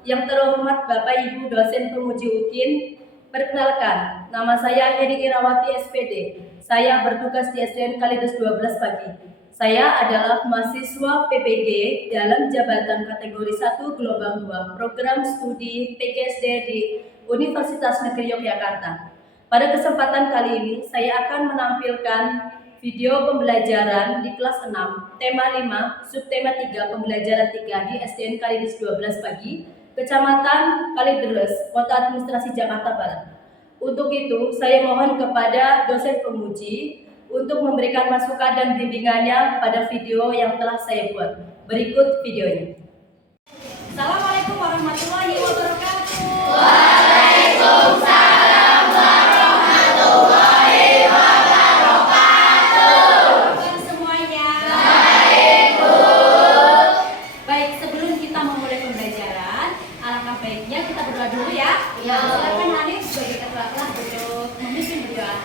Yang terhormat Bapak Ibu dosen penguji UKIN, perkenalkan, nama saya Heri Irawati SPD. Saya bertugas di SDN Kalideres 12 Pagi. Saya adalah mahasiswa PPG dalam jabatan kategori 1 Gelombang 2 Program Studi PGSD di Universitas Negeri Yogyakarta. Pada kesempatan kali ini, saya akan menampilkan video pembelajaran di kelas 6, tema 5, subtema 3, pembelajaran 3 di SDN Kalideres 12 Pagi, Kecamatan Kalideres, Kota Administrasi Jakarta Barat. Untuk itu, saya mohon kepada dosen penguji untuk memberikan masukan dan bimbingannya pada video yang telah saya buat. Berikut videonya. Assalamualaikum warahmatullahi wabarakatuh. Waalaikumsalam warahmatullahi wabarakatuh. Bukan semuanya. Baik, Bu. Baik, sebelum kita memulai pembelajaran, alangkah baiknya kita berdoa dulu ya. Ya. Silakan Hanif sebagai ketua kelas untuk memimpin berdoa.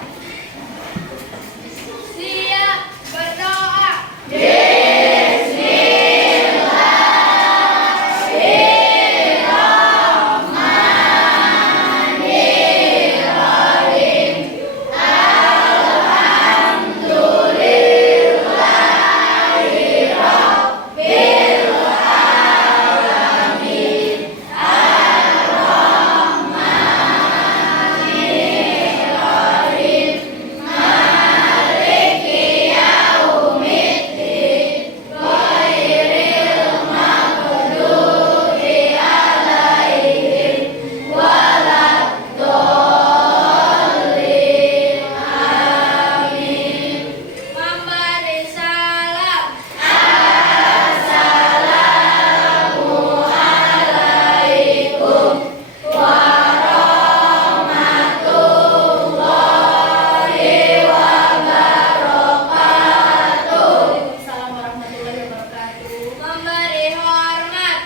Siap berdoa. Memberi salam. Waalaikumsalam warahmatullahi wabarakatuh. Memberi hormat.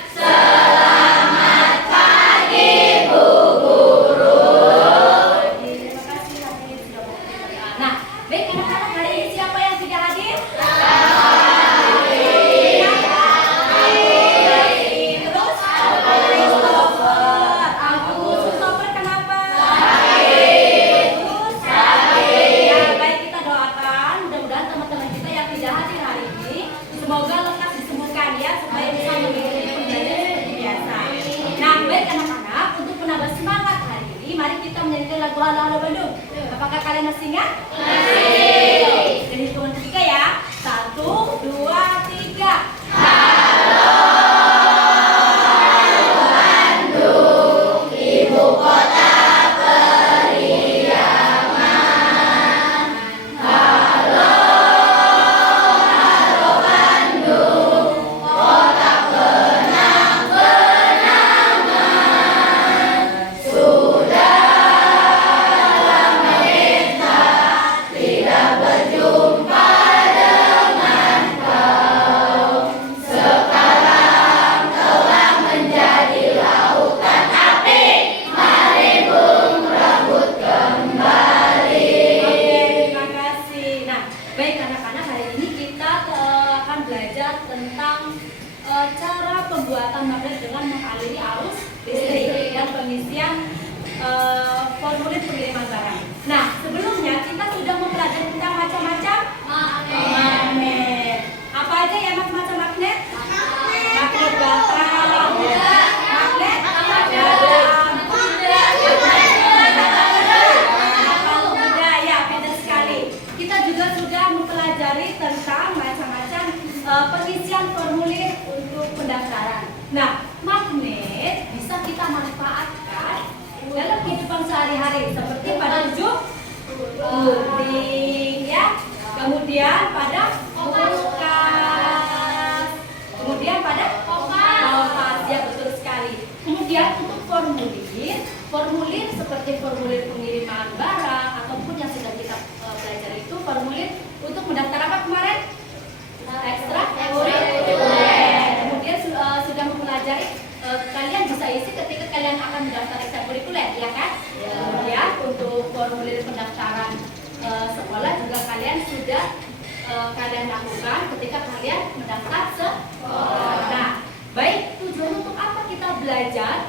Terima kasih Hanif sudah berkenan. Nah, baik anak-anak, hari ini siapa yang tidak hadir? Terus? Christopher. Christopher kenapa? Terus? Ya, baik, kita doakan mudah-mudahan teman-teman kita yang tidak hadir hari ini semoga lekas disembuhkan ya, supaya bisa mengikuti pembelajaran seperti biasa. Nah, baik anak-anak, untuk menambah semangat hari ini, mari kita menyanyikan lagu Halo Halo Bandung. Apakah kalian masih ingat? Masih. Jadi hitungan ketiga ya. 1, 2, 3. Oke, terima kasih. Nah, baik anak-anak, hari ini kita akan belajar tentang cara pembuatan magnet dengan mengaliri arus listrik dan pengisian formulir pengiriman barang. Nah, sebelumnya kita sudah mempelajari tentang macam-macam magnet. Apa aja ya macam-macam magnet? Magnet baterai, magnet dalam. Kalau tidak ya beda sekali. Kita juga sudah mempelajari tentang macam-macam pengisian formulir untuk pendaftaran. Nah, magnet bisa kita manfaatkan dalam kehidupan sehari-hari seperti pada ujung gunting ya, kemudian pada kulkas, kemudian pada kompas ya, betul sekali. Kemudian untuk formulir seperti formulir pengiriman barang ataupun yang sudah kita pelajari itu formulir untuk mendaftar apa kemarin? Ekstra kurikuler. Kemudian sudah mempelajari kalian bisa isi ketika kalian akan mendaftar ekstra kurikuler, ya kan? Kemudian untuk formulir pendaftaran sekolah juga kalian sudah kalian lakukan ketika kalian mendaftar sekolah. Nah, baik, tujuan untuk apa kita belajar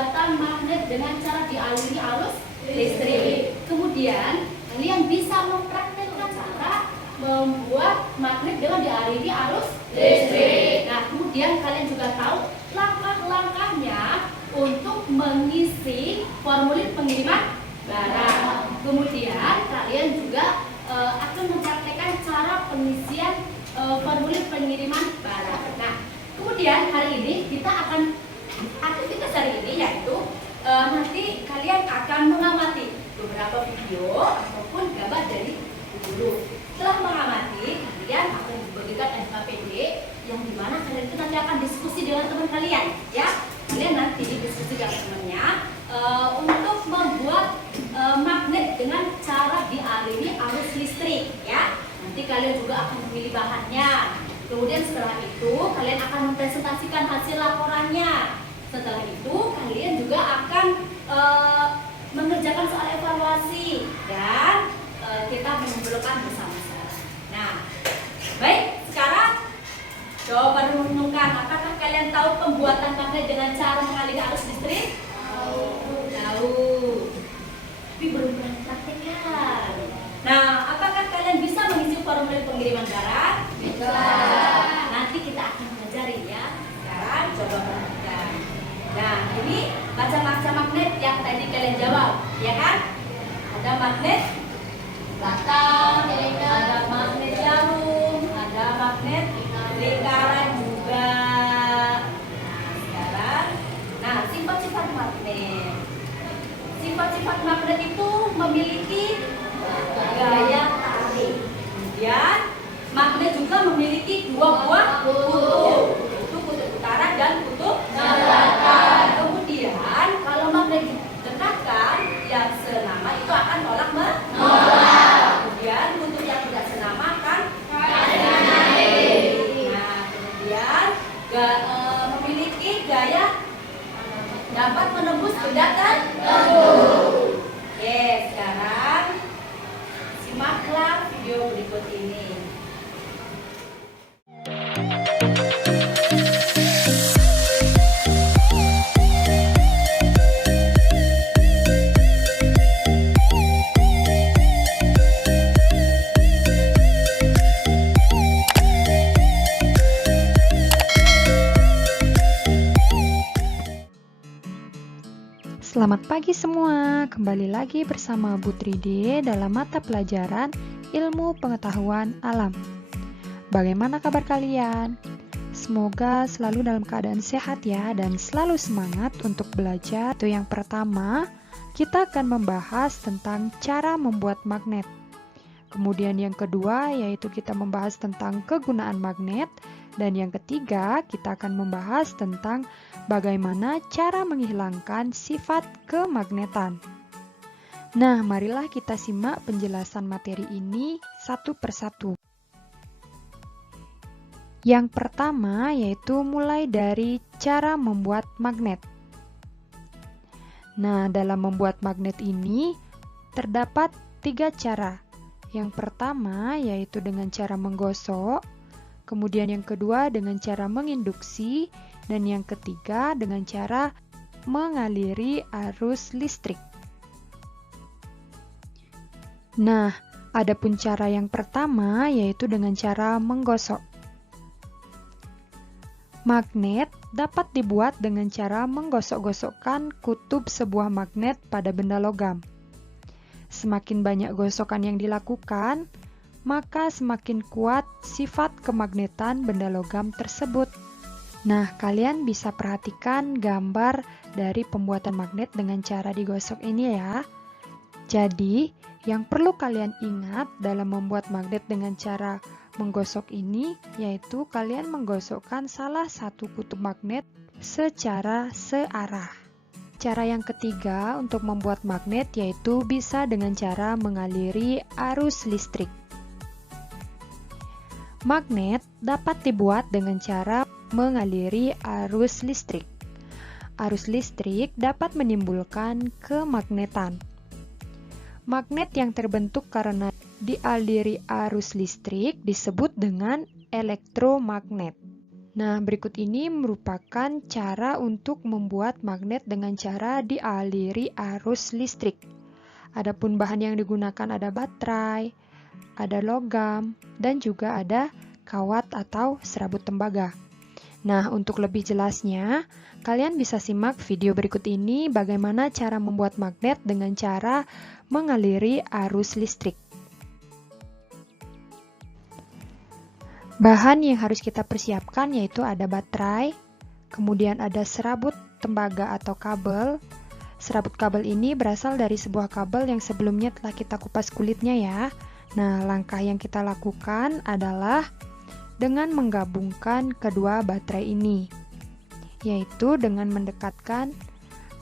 pembuatan magnet dengan cara dialiri arus listrik. Kemudian kalian bisa mempraktekkan cara membuat magnet dengan dialiri arus listrik. Nah, kemudian kalian juga tahu langkah-langkahnya untuk mengisi formulir pengiriman barang. Kemudian kalian juga akan mempraktekkan cara pengisian formulir pengiriman barang. Nah, kemudian hari ini kita akan aktivitas hari ini yaitu nanti kalian akan mengamati beberapa video ataupun gambar dari guru. Setelah mengamati, kalian akan dibagikan SKPD yang dimana kalian itu nanti akan diskusi dengan teman kalian, ya. Kalian nanti diskusi dengan temannya untuk membuat magnet dengan cara dialiri arus listrik, ya. Nanti kalian juga akan memilih bahannya. Kemudian setelah itu kalian akan mempresentasikan hasil laporannya. Setelah itu kalian juga akan mengerjakan soal evaluasi dan kita mengumpulkan bersama-sama. Nah, baik, sekarang coba renungkan, apakah kalian tahu pembuatan magnet dengan cara mengaliri arus listrik? Tahu. Tapi belum pernah praktekkan. Nah, apakah kalian bisa mengisi formulir pengiriman barang? Bisa. Nanti kita akan pelajari ya. Sekarang coba perhatikan. Nah, ini macam-macam magnet yang tadi kalian jawab, ya kan? Ada magnet batang, ada magnet jarum, ada magnet lingkaran juga. Nah, sekarang, sifat-sifat magnet. Sifat-sifat magnet itu memiliki gaya tarik. Kemudian magnet juga memiliki dua buah kutub, yaitu kutub utara dan kutub selatan. Kemudian kalau magnet didekatkan, yang senama itu akan nolak menolak. Kemudian kutub yang tidak senama akan naik. Nah, kemudian memiliki gaya dapat menembus benda tertentu. Oke, sekarang simaklah video berikut ini. Selamat pagi semua, kembali lagi bersama Bu Tride dalam mata pelajaran Ilmu Pengetahuan Alam. Bagaimana kabar kalian? Semoga selalu dalam keadaan sehat ya dan selalu semangat untuk belajar. Itu yang pertama, kita akan membahas tentang cara membuat magnet. Kemudian yang kedua yaitu kita membahas tentang kegunaan magnet. Dan yang ketiga, kita akan membahas tentang bagaimana cara menghilangkan sifat kemagnetan. Nah, marilah kita simak penjelasan materi ini satu persatu. Yang pertama yaitu mulai dari cara membuat magnet. Nah, dalam membuat magnet ini terdapat 3 cara. Yang pertama yaitu dengan cara menggosok, kemudian yang kedua dengan cara menginduksi, dan yang ketiga dengan cara mengaliri arus listrik. Nah, adapun cara yang pertama yaitu dengan cara menggosok. Magnet dapat dibuat dengan cara menggosok-gosokkan kutub sebuah magnet pada benda logam. Semakin banyak gosokan yang dilakukan, maka semakin kuat sifat kemagnetan benda logam tersebut. Nah, kalian bisa perhatikan gambar dari pembuatan magnet dengan cara digosok ini ya. Jadi, yang perlu kalian ingat dalam membuat magnet dengan cara menggosok ini, yaitu kalian menggosokkan salah satu kutub magnet secara searah. Cara yang ketiga untuk membuat magnet yaitu bisa dengan cara mengaliri arus listrik. Magnet dapat dibuat dengan cara mengaliri arus listrik. Arus listrik dapat menimbulkan kemagnetan. Magnet yang terbentuk karena dialiri arus listrik disebut dengan elektromagnet. Nah, berikut ini merupakan cara untuk membuat magnet dengan cara dialiri arus listrik. Adapun bahan yang digunakan ada baterai, ada logam, dan juga ada kawat atau serabut tembaga. Nah, untuk lebih jelasnya, kalian bisa simak video berikut ini bagaimana cara membuat magnet dengan cara mengaliri arus listrik. Bahan yang harus kita persiapkan yaitu ada baterai, kemudian ada serabut tembaga atau kabel. Serabut kabel ini berasal dari sebuah kabel yang sebelumnya telah kita kupas kulitnya ya. Nah, langkah yang kita lakukan adalah dengan menggabungkan kedua baterai ini, yaitu dengan mendekatkan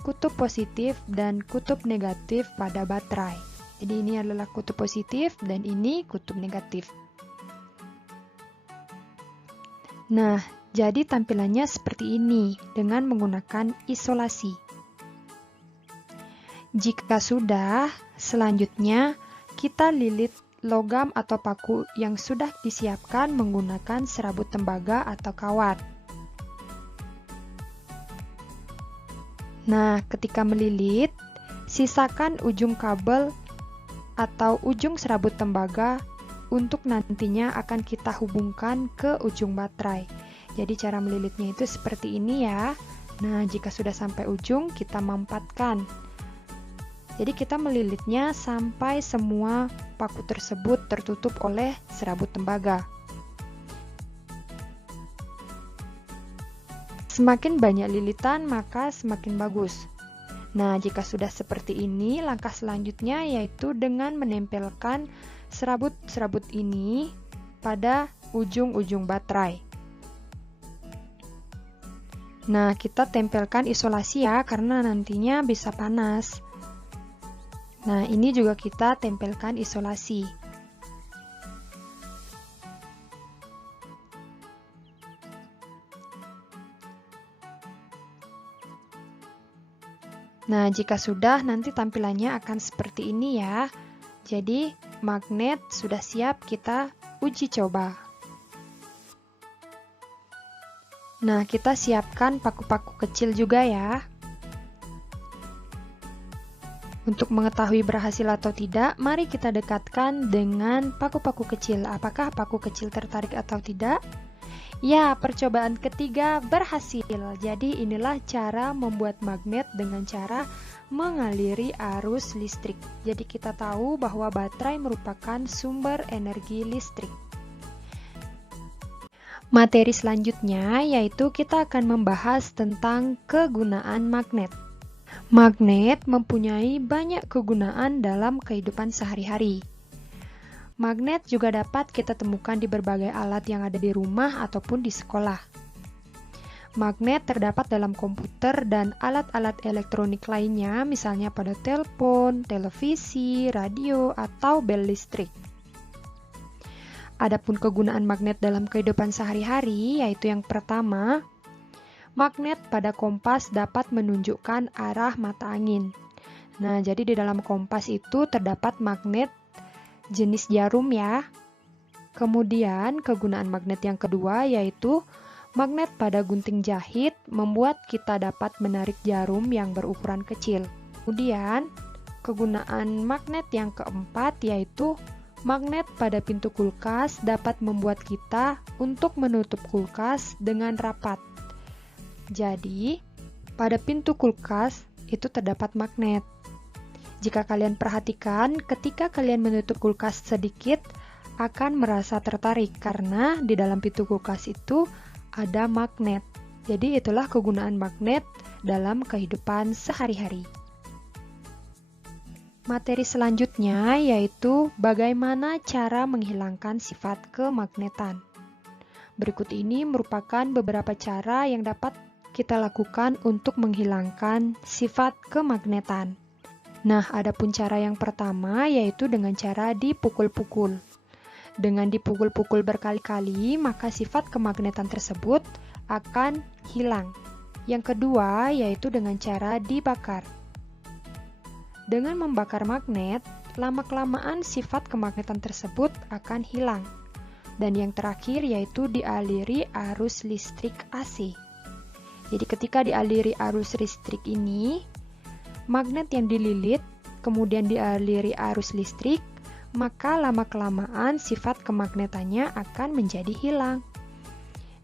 kutub positif dan kutub negatif pada baterai. Jadi ini adalah kutub positif dan ini kutub negatif. Nah, jadi tampilannya seperti ini dengan menggunakan isolasi. Jika sudah, selanjutnya kita lilit logam atau paku yang sudah disiapkan menggunakan serabut tembaga atau kawat. Nah, ketika melilit, sisakan ujung kabel atau ujung serabut tembaga untuk nantinya akan kita hubungkan ke ujung baterai. Jadi cara melilitnya itu seperti ini ya. Nah, jika sudah sampai ujung, kita mampatkan. Jadi kita melilitnya sampai semua paku tersebut tertutup oleh serabut tembaga. Semakin banyak lilitan, maka semakin bagus. Nah, jika sudah seperti ini, langkah selanjutnya yaitu dengan menempelkan serabut-serabut ini pada ujung-ujung baterai. Nah, kita tempelkan isolasi ya, karena nantinya bisa panas. Nah, ini juga kita tempelkan isolasi. Nah, jika sudah, nanti tampilannya akan seperti ini ya. Jadi, magnet sudah siap kita uji coba. Nah, kita siapkan paku-paku kecil juga ya. Untuk mengetahui berhasil atau tidak, mari kita dekatkan dengan paku-paku kecil. Apakah paku kecil tertarik atau tidak? Ya, percobaan ketiga berhasil. Jadi inilah cara membuat magnet dengan cara mengaliri arus listrik. Jadi kita tahu bahwa baterai merupakan sumber energi listrik. Materi selanjutnya yaitu kita akan membahas tentang kegunaan magnet. Magnet mempunyai banyak kegunaan dalam kehidupan sehari-hari. Magnet juga dapat kita temukan di berbagai alat yang ada di rumah ataupun di sekolah. Magnet terdapat dalam komputer dan alat-alat elektronik lainnya, misalnya pada telepon, televisi, radio, atau bel listrik. Adapun kegunaan magnet dalam kehidupan sehari-hari, yaitu yang pertama, magnet pada kompas dapat menunjukkan arah mata angin. Nah, jadi di dalam kompas itu terdapat magnet jenis jarum ya. Kemudian kegunaan magnet yang kedua yaitu magnet pada gunting jahit membuat kita dapat menarik jarum yang berukuran kecil. Kemudian kegunaan magnet yang keempat yaitu magnet pada pintu kulkas dapat membuat kita untuk menutup kulkas dengan rapat. Jadi pada pintu kulkas itu terdapat magnet. Jika kalian perhatikan, ketika kalian menutup kulkas sedikit, akan merasa tertarik karena di dalam pintu kulkas itu ada magnet. Jadi itulah kegunaan magnet dalam kehidupan sehari-hari. Materi selanjutnya yaitu bagaimana cara menghilangkan sifat kemagnetan. Berikut ini merupakan beberapa cara yang dapat kita lakukan untuk menghilangkan sifat kemagnetan. Nah, adapun cara yang pertama yaitu dengan cara dipukul-pukul. Dengan dipukul-pukul berkali-kali, maka sifat kemagnetan tersebut akan hilang. Yang kedua yaitu dengan cara dibakar. Dengan membakar magnet, lama-kelamaan sifat kemagnetan tersebut akan hilang. Dan yang terakhir yaitu dialiri arus listrik AC. Jadi ketika dialiri arus listrik ini, magnet yang dililit kemudian dialiri arus listrik, maka lama-kelamaan sifat kemagnetannya akan menjadi hilang.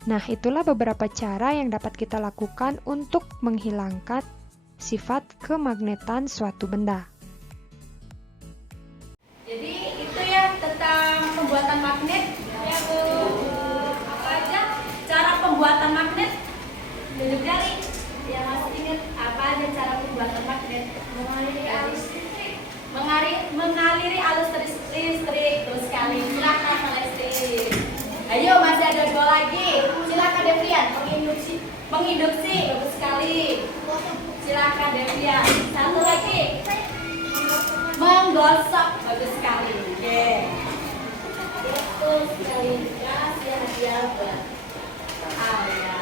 Nah, itulah beberapa cara yang dapat kita lakukan untuk menghilangkan sifat kemagnetan suatu benda. Jadi itu ya tentang pembuatan magnet. Ya Bu. Apa aja cara pembuatan magnet? Duduk jari. Ya masih ingat apa aja cara pembuatan magnet? Mengaliri arus listrik. Mengaliri arus listrik. Terus sekali silakan listrik. Ayo masih ada 2 lagi. Silakan Devian menginduksi. Bagus sekali. Silakan Devian. 1 lagi. Menggosok. Bagus sekali. Oke. Betul sekali. Kasih hadiah buat Alia.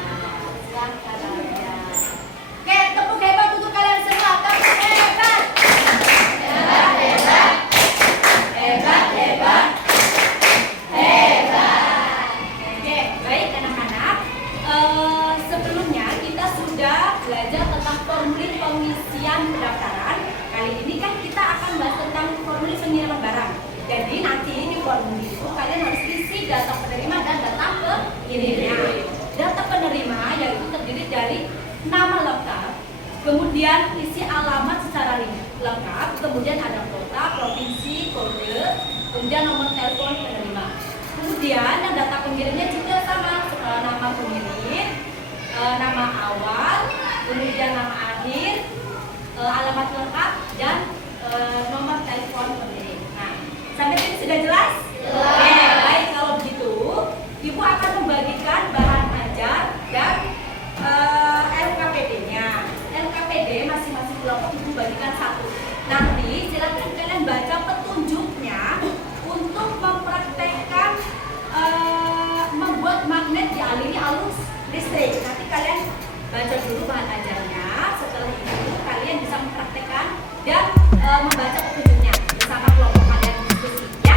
Silakan Alia. Oke, tepuk hebat untuk kalian semua. Tepuk hebat. Hebat, hebat. Hebat, hebat. Hebat. Oke, baik anak-anak. Sebelumnya kita sudah belajar tentang formulir pengisian pendaftaran. Kali ini kan kita akan bahas tentang formulir pengiriman barang. Jadi nanti di formulir itu kalian harus isi data penerima dan data pengirimnya. Data penerima yaitu terdiri dari nama lengkap, kemudian isi alamat secara lengkap, kemudian ada kota, provinsi, kode, kemudian nomor telepon penerima. Kemudian yang data pengirimnya juga sama, nama pengirim, nama awal, kemudian nama akhir, alamat lengkap, dan nomor telepon pengirim. Nah, sampai sini sudah jelas? Jelas. Oke, baik kalau begitu, Ibu akan membagikan bahan ajar dan LKPD-nya. LKPD masing-masing kelompok Ibu bagikan 1. Nanti silakan kalian baca petunjuknya untuk mempraktekkan membuat magnet dialiri arus listrik. Nanti kalian baca dulu bahan ajarnya. Setelah itu kalian bisa mempraktekkan dan membaca petunjuknya bersama kelompok kalian diskusi ya.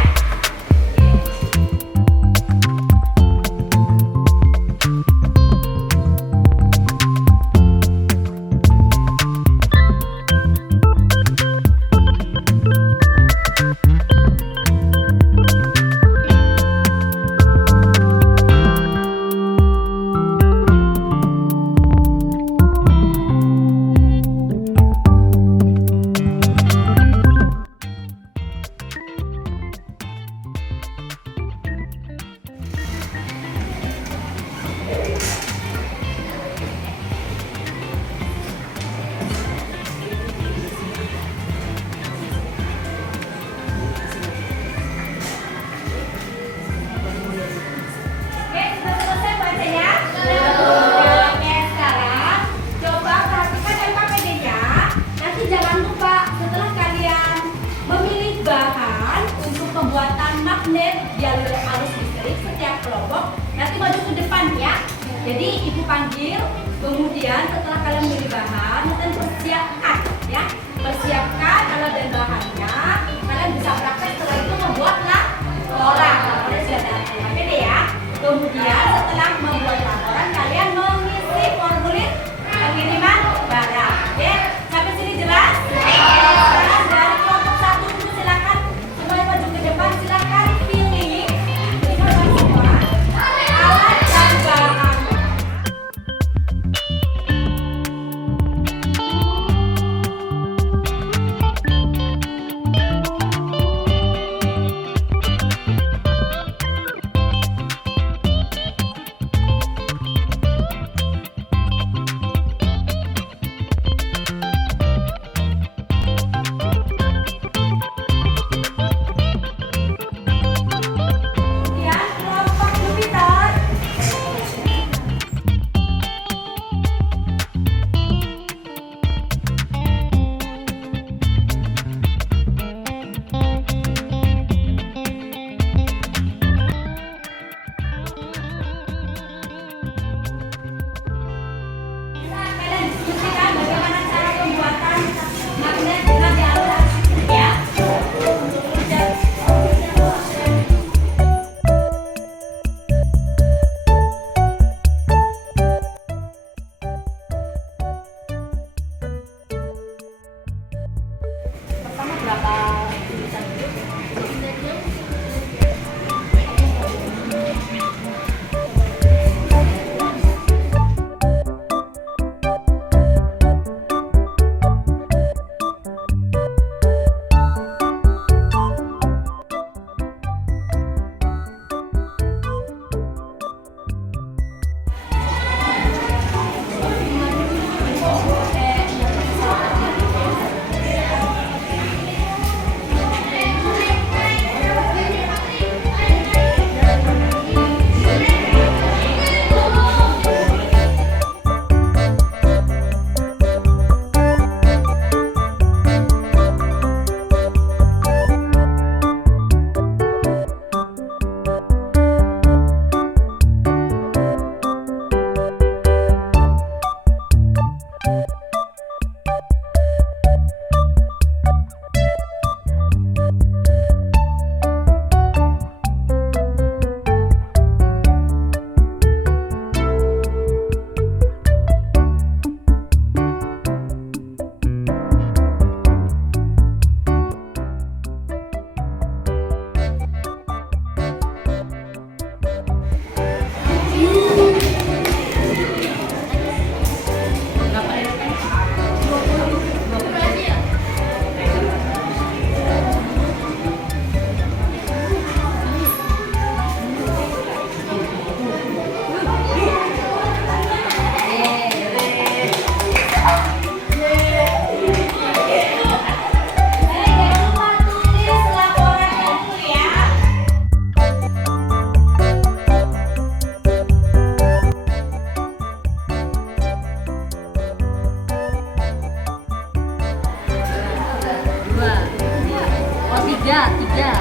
tiga.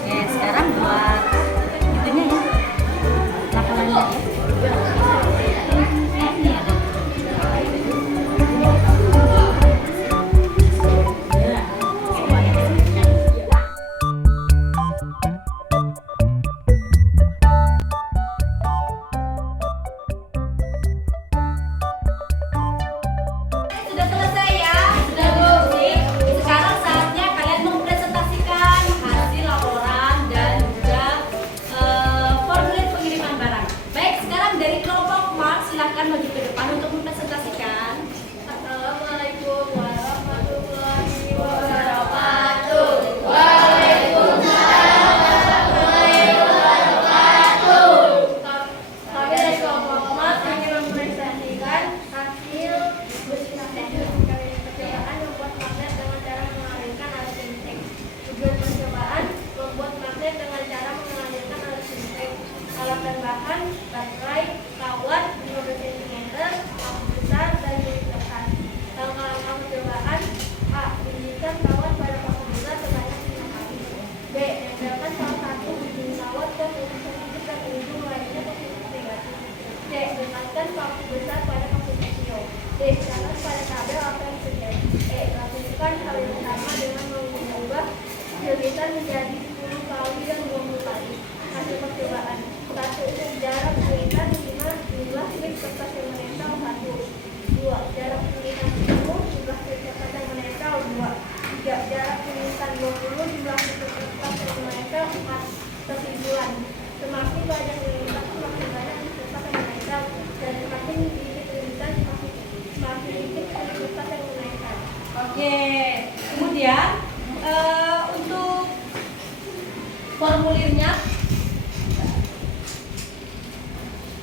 Oke, sekarang buat itunya ya, lapangannya ya. Ini ada. Sudah selesai ya? Sudah Bu. Sekarang saatnya kalian mempresentasikan hasil laporan dan juga formulir pengiriman barang. Baik, sekarang dari kelompok Mark silakan maju ke depan untuk mempresentasikan. Assalamualaikum warahmatullahi wabarakatuh. Waalaikumsalam warahmatullahi wabarakatuh. Kami dari kelompok Mark ingin mempresentasikan hasil percobaan membuat magnet dengan cara mengalirkan arus listrik. Tujuan percobaan membuat magnet dengan cara mengalirkan arus listrik. Alat dan bahan, baterai, kawat, 15 cm, lampu besar, dan jari tekan. Langkah-langkah percobaan: A. Dirikan kawat pada paku besar sebanyak 5 kali. B. Nempelkan salah satu ujung kawat ke titik positif dan ujung lainnya ke titik negatif. C. Dekatkan paku besar pada paku kecil. D. Catat pada tabel apa yang terjadi. E. Lakukan hal yang sama dengan mengubah jeritan menjadi 10 kali dan 20 kali. Hasil percobaan: 1. Jarak jeritan 5, jumlah slip kertas yang menempel 1. 2. Jarak tulisan 10, jumlah slip kertas yang menempel 2. 3. Jarak tulisan 20, jumlah slip kertas yang menempel 4. Kesimpulan: semakin banyak lilitan, semakin banyak slip kertas yang menempel, dan semakin sedikit lilitan, semakin sedikit slip kertas yang menempel. Oke, kemudian untuk formulirnya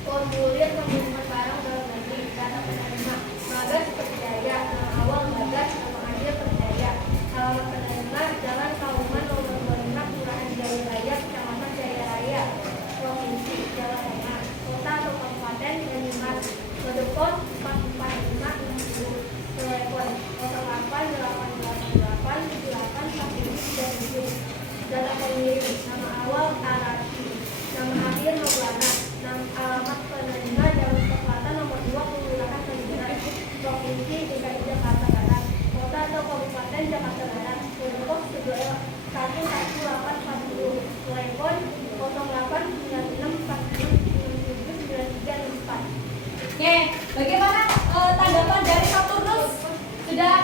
Formulir pengiriman barang dalam negeri. Data penerima: Bagas Perjaya. Nama awal Bagas, nama akhir Perjaya. Alamat penerima: Jalan Kauman nomor 25, Kelurahan Jaya Raya, Kecamatan Jaya Raya, Provinsi Jawa Tengah. Kota atau Kabupaten Banyumas. Kode pos 44560. Telepon 0888787847. Data pengirim: nama awal Arati, nama akhir Maulana. Alamat penerima Jalan Selatan nomor 2, Kelurahan Kalideres, Provinsi DKI Jakarta Barat. Kota atau Kabupaten Jakarta Barat. Kode pos 11840. Telepon 089640979364. Oke, bagaimana tanggapan dari Saturnus? Sudah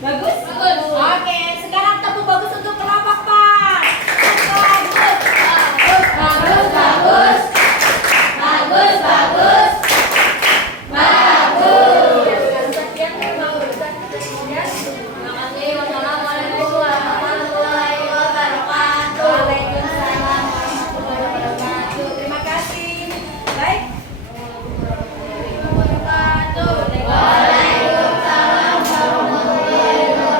bagus? Bagus. Oke, sekarang tepuk bagus untuk kelompok Pak. Bagus. Bagus. Bagus. Bagus. Bagus. Bagus. Bagus. Sekian, terima kasih. Wassalamualaikum warahmatullahi wabarakatuh. Waalaikumsalam warahmatullahi wabarakatuh. Terima kasih. Baik. Waalaikumsalam warahmatullahi wabarakatuh.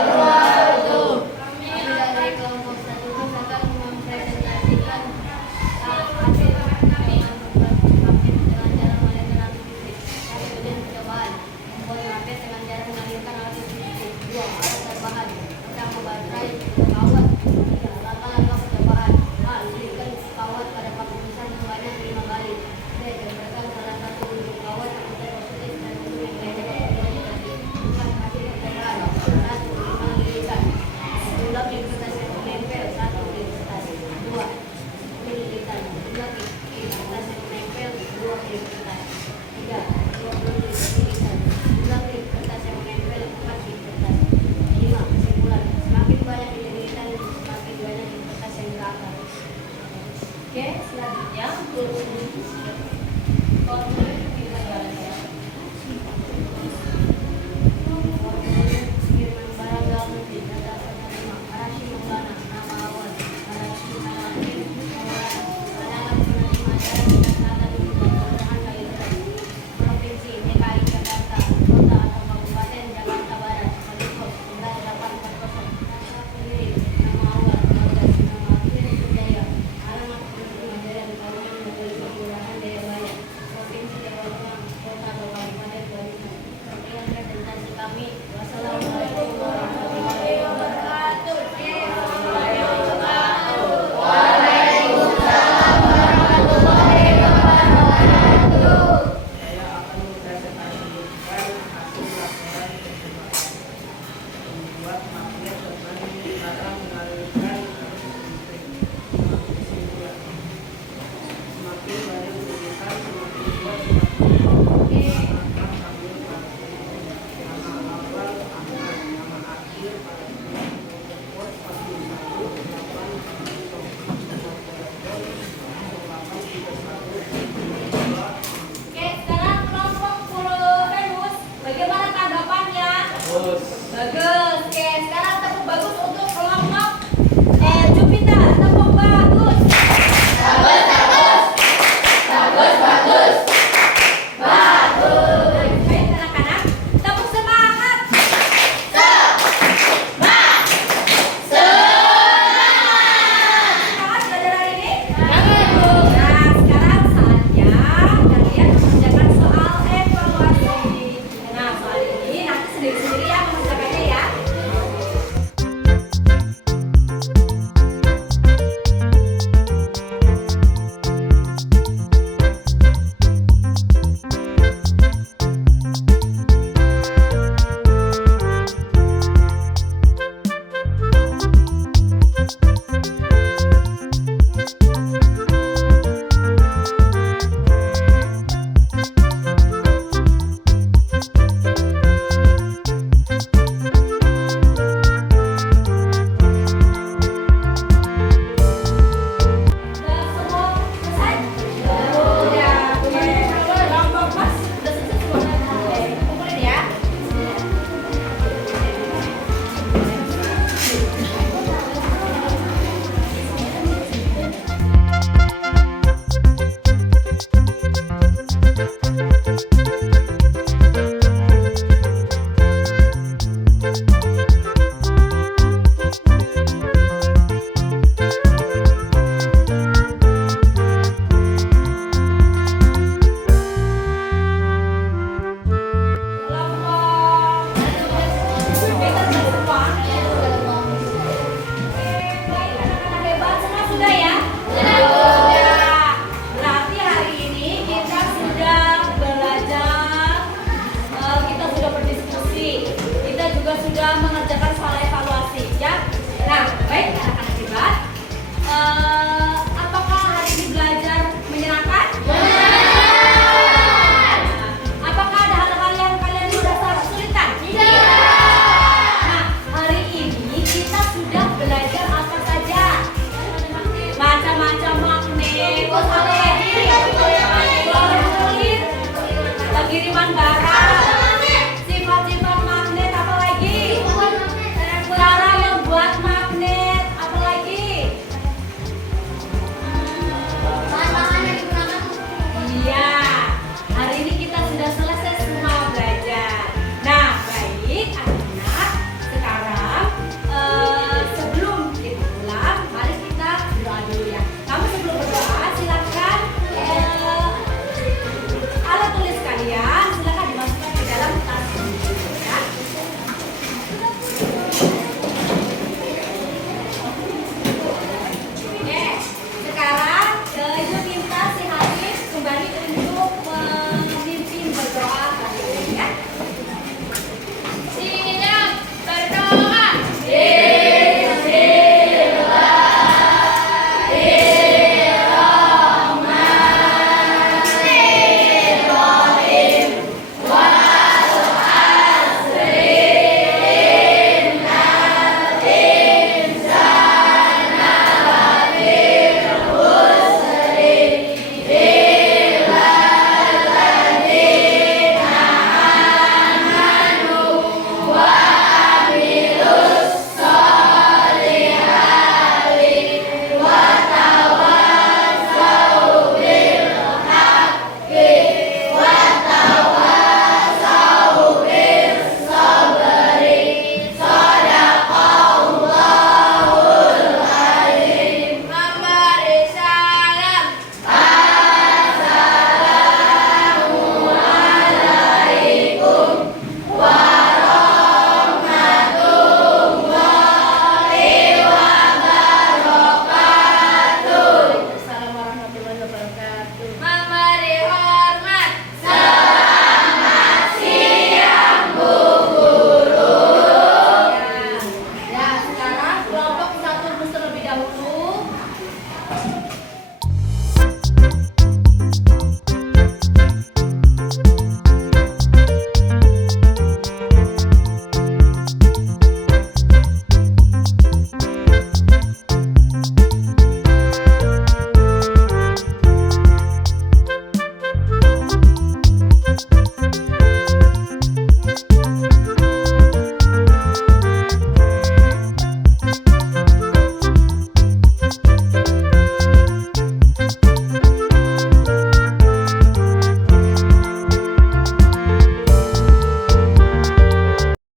Bagus.